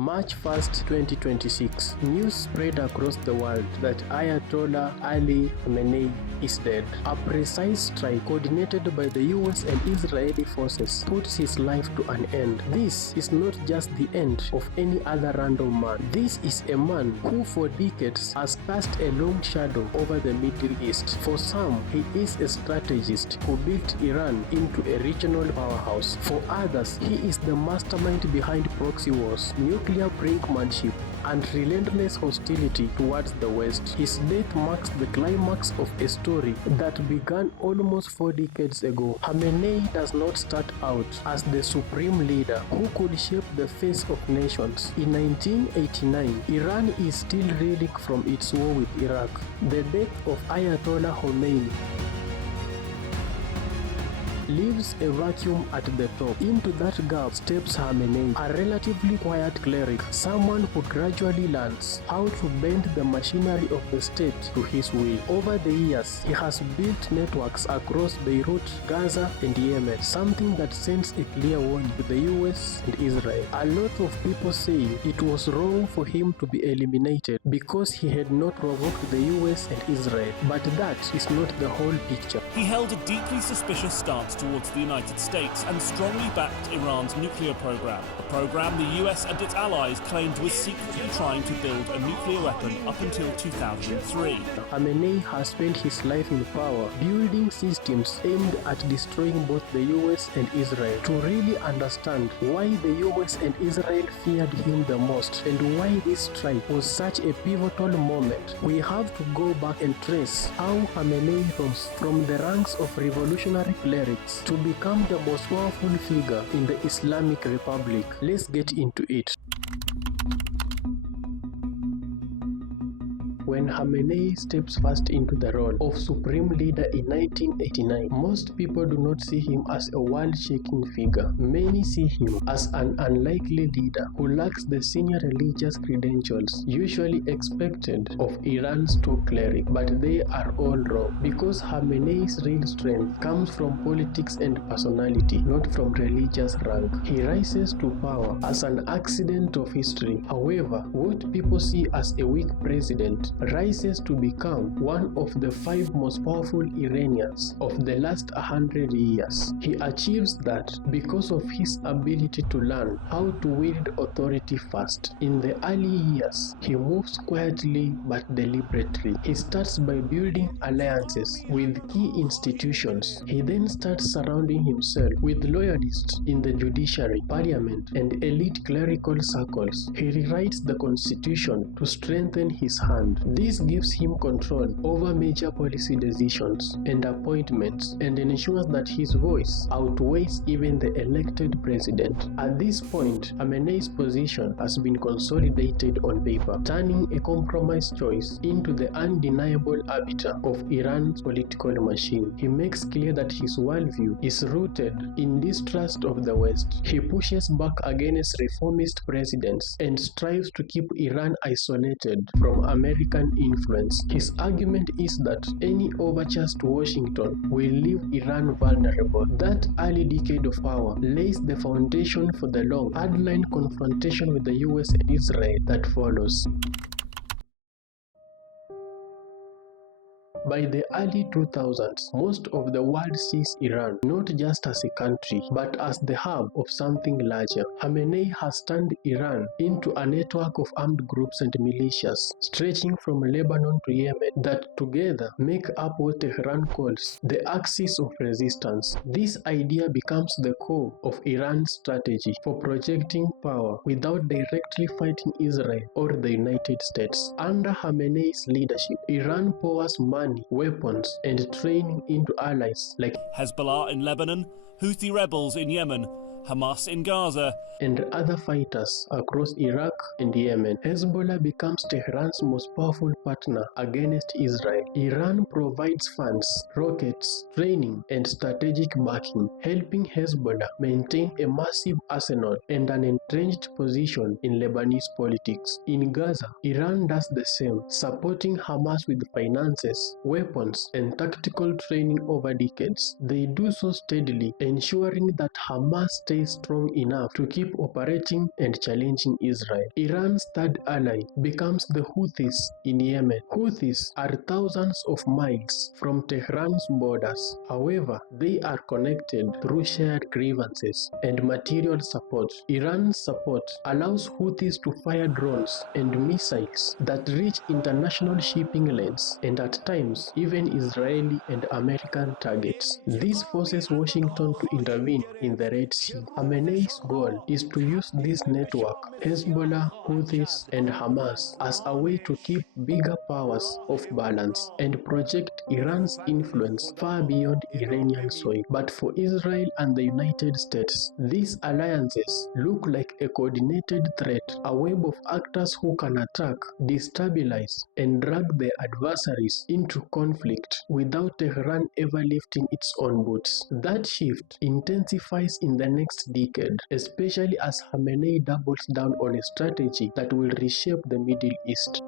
March 1st, 2026, news spread across the world that Ayatollah Ali Khamenei is dead. A precise strike coordinated by the U.S. and Israeli forces puts his life to an end. This is not just the end of any other random man. This is a man who for decades has cast a long shadow over the Middle East. For some, he is a strategist who built Iran into a regional powerhouse. For others, he is the mastermind behind proxy wars, nuclear brinkmanship, and relentless hostility towards the West. His death marks the climax of a story that began almost 4 decades ago. Khamenei does not start out as the supreme leader who could shape the face of nations. In 1989, Iran is still reeling from its war with Iraq. The death of Ayatollah Khomeini leaves a vacuum at the top. Into that gap steps Khamenei, a relatively quiet cleric, someone who gradually learns how to bend the machinery of the state to his will. Over the years, he has built networks across Beirut, Gaza, and Yemen, something that sends a clear warning to the US and Israel. A lot of people say it was wrong for him to be eliminated because he had not provoked the US and Israel, but that is not the whole picture. He held a deeply suspicious stance towards the United States and strongly backed Iran's nuclear program, a program the US and its allies claimed was secretly trying to build a nuclear weapon up until 2003. Khamenei has spent his life in power, building systems aimed at destroying both the US and Israel. To really understand why the US and Israel feared him the most and why this strike was such a pivotal moment, we have to go back and trace how Khamenei rose from the ranks of revolutionary clerics to become the most powerful figure in the Islamic Republic. Let's get into it. When Khamenei steps first into the role of supreme leader in 1989, most people do not see him as a world-shaking figure. Many see him as an unlikely leader who lacks the senior religious credentials usually expected of Iran's top cleric. But they are all wrong, because Khamenei's real strength comes from politics and personality, not from religious rank. He rises to power as an accident of history. However, what people see as a weak president rises to become one of the 5 most powerful Iranians of the last 100 years. He achieves that because of his ability to learn how to wield authority fast. In the early years, he moves quietly but deliberately. He starts by building alliances with key institutions. He then starts surrounding himself with loyalists in the judiciary, parliament, and elite clerical circles. He rewrites the constitution to strengthen his hand. This gives him control over major policy decisions and appointments and ensures that his voice outweighs even the elected president. At this point, Khamenei's position has been consolidated on paper, turning a compromise choice into the undeniable arbiter of Iran's political machine. He makes clear that his worldview is rooted in distrust of the West. He pushes back against reformist presidents and strives to keep Iran isolated from American influence. His argument is that any overtures to Washington will leave Iran vulnerable. That early decade of power lays the foundation for the long, hardline confrontation with the US and Israel that follows. By the early 2000s, most of the world sees Iran not just as a country, but as the hub of something larger. Khamenei has turned Iran into a network of armed groups and militias, stretching from Lebanon to Yemen, that together make up what Tehran calls the axis of resistance. This idea becomes the core of Iran's strategy for projecting power without directly fighting Israel or the United States. Under Khamenei's leadership, Iran pours money, weapons, and training into allies like Hezbollah in Lebanon, Houthi rebels in Yemen, Hamas in Gaza, and other fighters across Iraq and Yemen. Hezbollah becomes Tehran's most powerful partner against Israel. Iran provides funds, rockets, training, and strategic backing, helping Hezbollah maintain a massive arsenal and an entrenched position in Lebanese politics. In Gaza, Iran does the same, supporting Hamas with finances, weapons, and tactical training over decades. They do so steadily, ensuring that Hamas stays stays strong enough to keep operating and challenging Israel. Iran's third ally becomes the Houthis in Yemen. Houthis are thousands of miles from Tehran's borders. However, they are connected through shared grievances and material support. Iran's support allows Houthis to fire drones and missiles that reach international shipping lanes and at times even Israeli and American targets. This forces Washington to intervene in the Red Sea. Khamenei's goal is to use this network, Hezbollah, Houthis, and Hamas, as a way to keep bigger powers off balance and project Iran's influence far beyond Iranian soil. But for Israel and the United States, these alliances look like a coordinated threat, a web of actors who can attack, destabilize, and drag their adversaries into conflict without Tehran ever lifting its own boots. That shift intensifies in the next decade, especially as Khamenei doubles down on a strategy that will reshape the Middle East.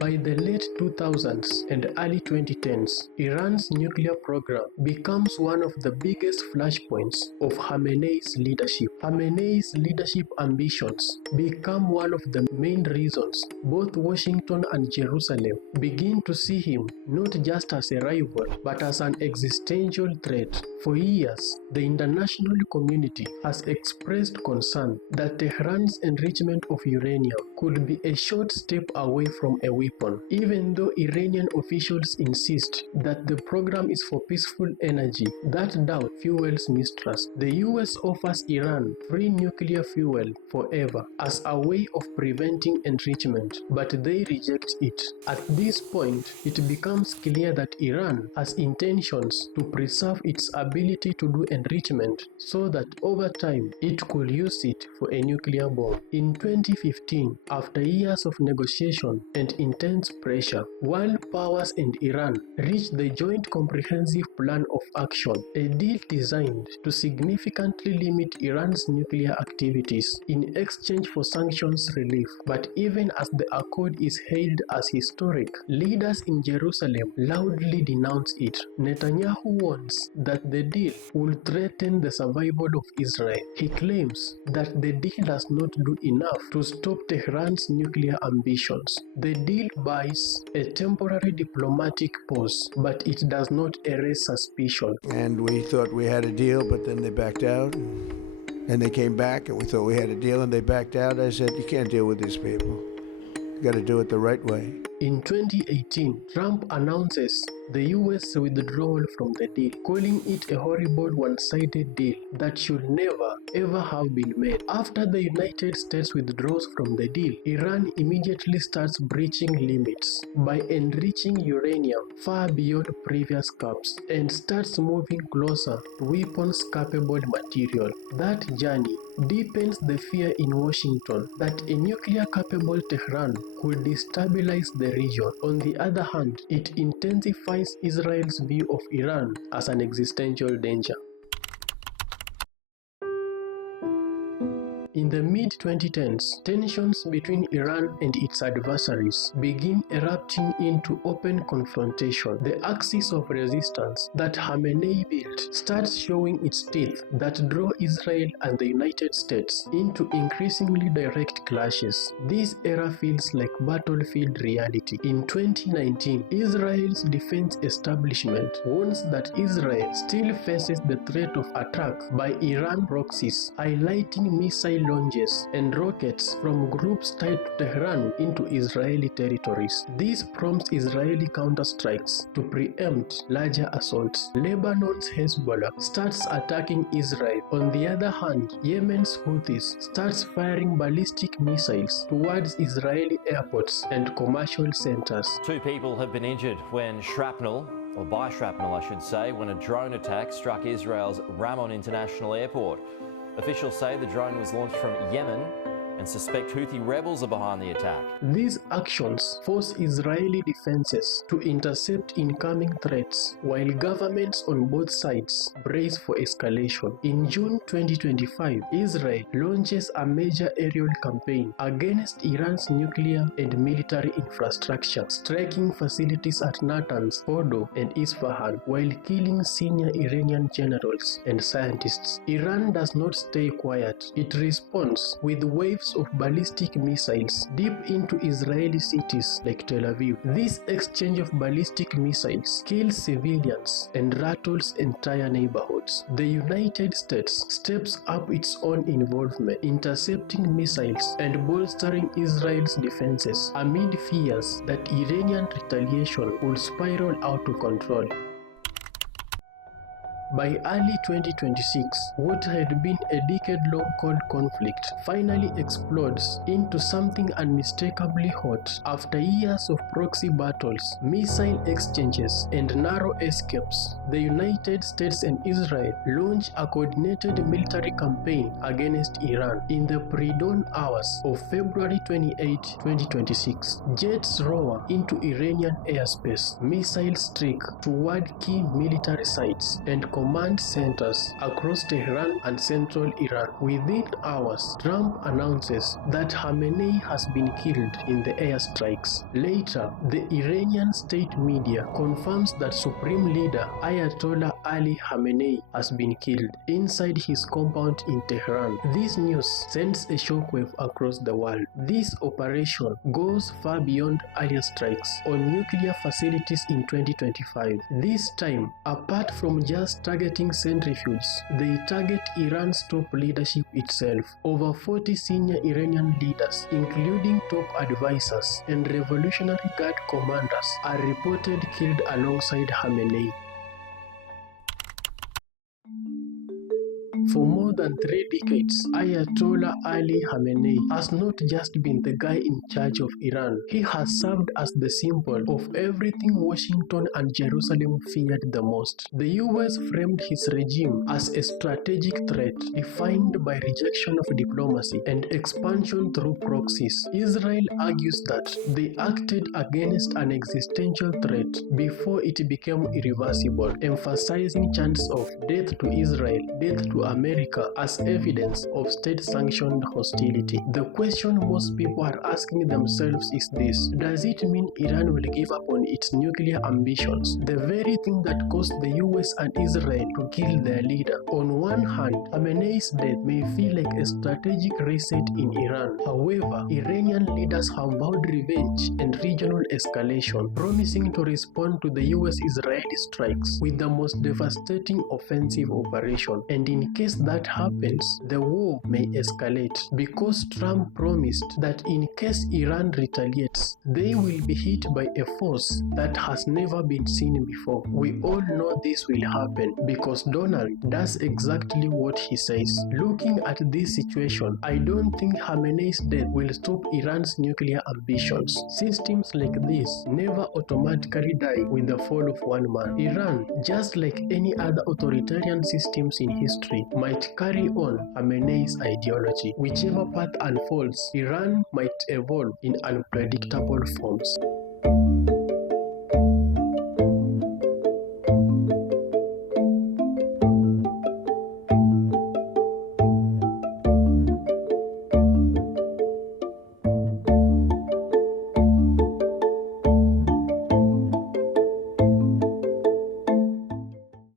By the late 2000s and early 2010s, Iran's nuclear program becomes one of the biggest flashpoints of Khamenei's leadership. Khamenei's leadership ambitions become one of the main reasons both Washington and Jerusalem begin to see him not just as a rival, but as an existential threat. For years, the international community has expressed concern that Tehran's enrichment of uranium could be a short step away from a weapon, even though Iranian officials insist that the program is for peaceful energy. That doubt fuels mistrust. The U.S. offers Iran free nuclear fuel forever as a way of preventing enrichment, but they reject it. At this point, it becomes clear that Iran has intentions to preserve its ability to do enrichment so that over time it could use it for a nuclear bomb. In 2015, after years of negotiation and intense pressure, world powers and Iran reached the Joint Comprehensive Plan of Action, a deal designed to significantly limit Iran's nuclear activities in exchange for sanctions relief. But even as the accord is hailed as historic, leaders in Jerusalem loudly denounce it. Netanyahu warns that the deal will threaten the survival of Israel. He claims that the deal does not do enough to stop Tehran's nuclear ambitions. The deal buys a temporary diplomatic pause, but it does not erase suspicion. And we thought we had a deal, but then they backed out. And they came back, and we thought we had a deal, and they backed out. I said, you can't deal with these people. You got to do it the right way. In 2018, Trump announces the U.S. withdrawal from the deal, calling it a horrible one-sided deal that should never ever have been made. After the United States withdraws from the deal, Iran immediately starts breaching limits by enriching uranium far beyond previous caps and starts moving closer to weapons-capable material. That journey deepens the fear in Washington that a nuclear-capable Tehran could destabilize the region. On the other hand, it intensifies Israel's view of Iran as an existential danger. In the mid-2010s, tensions between Iran and its adversaries begin erupting into open confrontation. The axis of resistance that Khamenei built starts showing its teeth that draw Israel and the United States into increasingly direct clashes. This era feels like battlefield reality. In 2019, Israel's defense establishment warns that Israel still faces the threat of attack by Iran proxies, highlighting missile launches and rockets from groups tied to Tehran into Israeli territories. This prompts Israeli counterstrikes to preempt larger assaults. Lebanon's Hezbollah starts attacking Israel. On the other hand, Yemen's Houthis starts firing ballistic missiles towards Israeli airports and commercial centers. 2 people have been injured when shrapnel, or by shrapnel I should say, when a drone attack struck Israel's Ramon International Airport. Officials say the drone was launched from Yemen and suspect Houthi rebels are behind the attack. These actions force Israeli defenses to intercept incoming threats, while governments on both sides brace for escalation. In June 2025, Israel launches a major aerial campaign against Iran's nuclear and military infrastructure, striking facilities at Natanz, Fordo, and Isfahan, while killing senior Iranian generals and scientists. Iran does not stay quiet. It responds with waves of ballistic missiles deep into Israeli cities like Tel Aviv. This exchange of ballistic missiles kills civilians and rattles entire neighborhoods. The United States steps up its own involvement, intercepting missiles and bolstering Israel's defenses amid fears that Iranian retaliation will spiral out of control. By early 2026, what had been a decade-long cold conflict finally explodes into something unmistakably hot. After years of proxy battles, missile exchanges, and narrow escapes, the United States and Israel launch a coordinated military campaign against Iran. In the pre-dawn hours of February 28, 2026, jets roar into Iranian airspace, missiles streak toward key military sites and command centers across Tehran and central Iran. Within hours, Trump announces that Khamenei has been killed in the airstrikes. Later, the Iranian state media confirms that Supreme Leader Ayatollah Ali Khamenei has been killed inside his compound in Tehran. This news sends a shockwave across the world. This operation goes far beyond airstrikes on nuclear facilities in 2025. This time, apart from just targeting centrifuges, they target Iran's top leadership itself. Over 40 senior Iranian leaders, including top advisors and Revolutionary Guard commanders, are reported killed alongside Khamenei. For more than 3 decades, Ayatollah Ali Khamenei has not just been the guy in charge of Iran. He has served as the symbol of everything Washington and Jerusalem feared the most. The U.S. framed his regime as a strategic threat defined by rejection of diplomacy and expansion through proxies. Israel argues that they acted against an existential threat before it became irreversible, emphasizing chants of death to Israel, death to America as evidence of state-sanctioned hostility. The question most people are asking themselves is this: does it mean Iran will give up on its nuclear ambitions? The very thing that caused the US and Israel to kill their leader. On one hand, Khamenei's death may feel like a strategic reset in Iran. However, Iranian leaders have vowed revenge and regional escalation, promising to respond to the US-Israeli strikes with the most devastating offensive operation. And in case that happens, the war may escalate, because Trump promised that in case Iran retaliates, they will be hit by a force that has never been seen before. We all know this will happen because Donald does exactly what he says. Looking at this situation, I don't think Khamenei's death will stop Iran's nuclear ambitions. Systems like this never automatically die with the fall of one man. Iran, just like any other authoritarian systems in history, might carry on Khamenei's ideology. Whichever path unfolds, Iran might evolve in unpredictable forms.